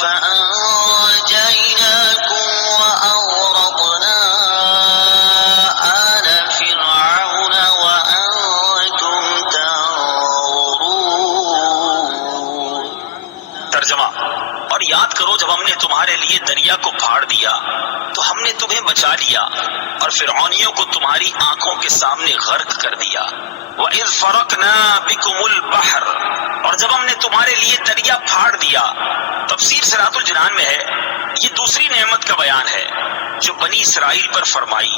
فأنجيناكم وأغرقنا آل فرعون وأنتم تنظرون۔ ترجمہ: اور یاد کرو جب ہم نے تمہارے لیے دریا کو پھاڑ دیا تو ہم نے تمہیں بچا لیا اور فرعونیوں کو تمہاری آنکھوں کے سامنے غرق کر دیا۔ وَإِذْ فَرَقْنَا بِكُمُ الْبَحْرَ، اور جب ہم نے تمہارے لیے دریا پھاڑ دیا۔ تفسیر صراط الجنان میں ہے یہ دوسری نعمت کا بیان ہے جو بنی اسرائیل پر فرمائی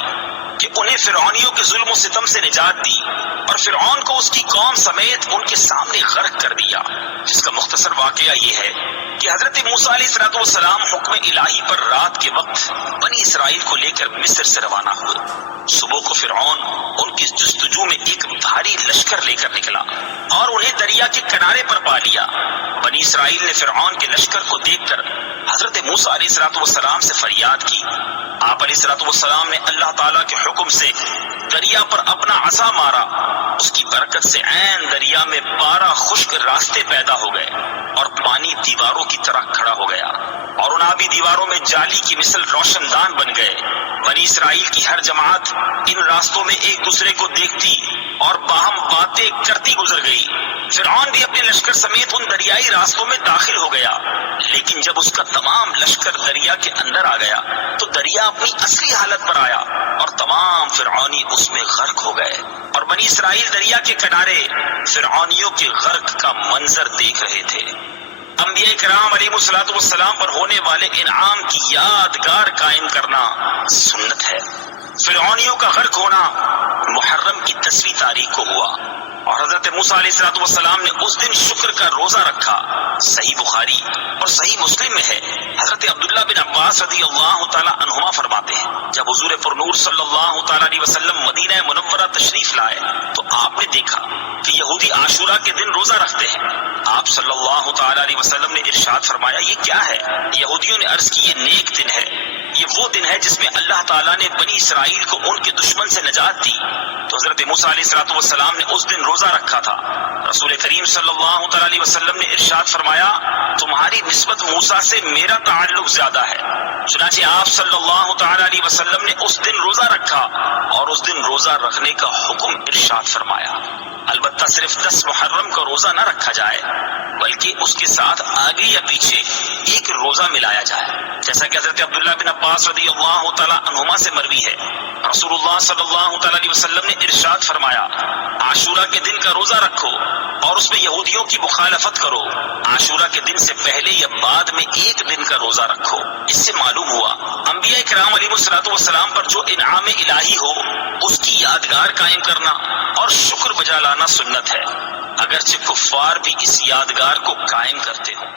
کہ انہیں فرعونیوں کے ظلم و ستم سے نجات دی اور فرعون کو اس کی قوم سمیت ان کے سامنے غرق کر دیا، جس کا مختصر واقعہ یہ ہے کہ حضرت موسیٰ علیہ السلام حکم الہی پر رات کے وقت بنی اسرائیل کو لے کر مصر سے روانہ ہوئے۔ صبح کو فرعون ان کی جستجو میں ایک بھاری لشکر لے کر نکلا اور انہیں دریا کے کنارے پر پا لیا۔ بنی اسرائیل نے فرعون کے لشکر کو دیکھ کر حضرت موسیٰ علیہ السلام سے فریاد کی۔ آپ علیہ السلام نے اللہ تعالیٰ کے حکم سے دریا پر اپنا عصا مارا، اس کی برکت سے عین دریا میں 12 خشک راستے پیدا ہو گئے اور پانی دیواروں کی طرح کھڑا ہو گیا اور ان آبی دیواروں میں جالی کی مثل روشن دان بن گئے۔ بنی اسرائیل کی ہر جماعت ان راستوں میں ایک دوسرے کو دیکھتی اور باہم باتیں کرتی گزر گئی۔ فرعون بھی اپنے لشکر سمیت ان دریائی راستوں میں داخل ہو گیا، لیکن جب اس کا تمام لشکر دریا کے اندر آ گیا تو دریا اپنی اصلی حالت پر آیا اور تمام فرعونی اس میں غرق ہو گئے، اور بنی اسرائیل دریا کے کنارے فرعونیوں کے غرق کا منظر دیکھ رہے تھے۔ انبیاء کرام علیہ السلام پر ہونے والے انعام کی یادگار قائم کرنا سنت ہے۔ فرعونیوں کا غرق ہونا محرم کی 10ویں تاریخ کو ہوا اور حضرت موسیٰ علیہ السلام نے اس دن شکر کا روزہ رکھا۔ صحیح بخاری اور صحیح مسلم میں ہے، حضرت عبداللہ بن عباس رضی اللہ تعالی عنہما فرماتے ہیں جب حضور پرنور صلی اللہ تعالی علیہ وسلم مدینہ منورہ تشریف لائے تو آپ نے دیکھا کہ یہودی عاشورہ کے دن روزہ رکھتے ہیں۔ آپ صلی اللہ تعالی علیہ وسلم نے ارشاد فرمایا یہ کیا ہے؟ یہودیوں نے عرض کی یہ نیک دن ہے، یہ وہ دن ہے جس میں اللہ تعالیٰ نے بنی اسرائیل کو ان کے دشمن سے نجات دی۔ تو حضرت موسیٰ علیہ السلام نے اس دن روزہ رکھا تھا۔ رسول کریم صلی اللہ تعالی علیہ وسلم نے ارشاد فرمایا تمہاری نسبت موسیٰ سے میرا تعلق زیادہ ہے۔ چنانچہ آپ صلی اللہ تعالی علیہ وسلم نے اس دن روزہ رکھا اور اس دن روزہ رکھنے کا حکم ارشاد فرمایا۔ البتہ صرف 10 محرم کا روزہ نہ رکھا جائے بلکہ اس کے ساتھ آگے یا پیچھے ایک روزہ ملایا جائے، جیسا کہ حضرت عبداللہ بن عباس رضی اللہ تعالی عنہما سے مروی ہے۔ رسول اللہ صلی اللہ تعالی علیہ وسلم نے ارشاد فرمایا عاشورہ کے دن کا روزہ رکھو اور اس میں یہودیوں کی مخالفت کرو۔ عاشورہ کے دن سے پہلے یا بعد میں ایک دن کا روزہ رکھو۔ اس سے معلوم ہوا انبیاء کرام علیہ السلام پر جو انعام الہی ہو اس کی یادگار قائم کرنا اور شکر بجا لانا سنت ہے، اگرچہ کفار بھی اس یادگار کو قائم کرتے ہوں۔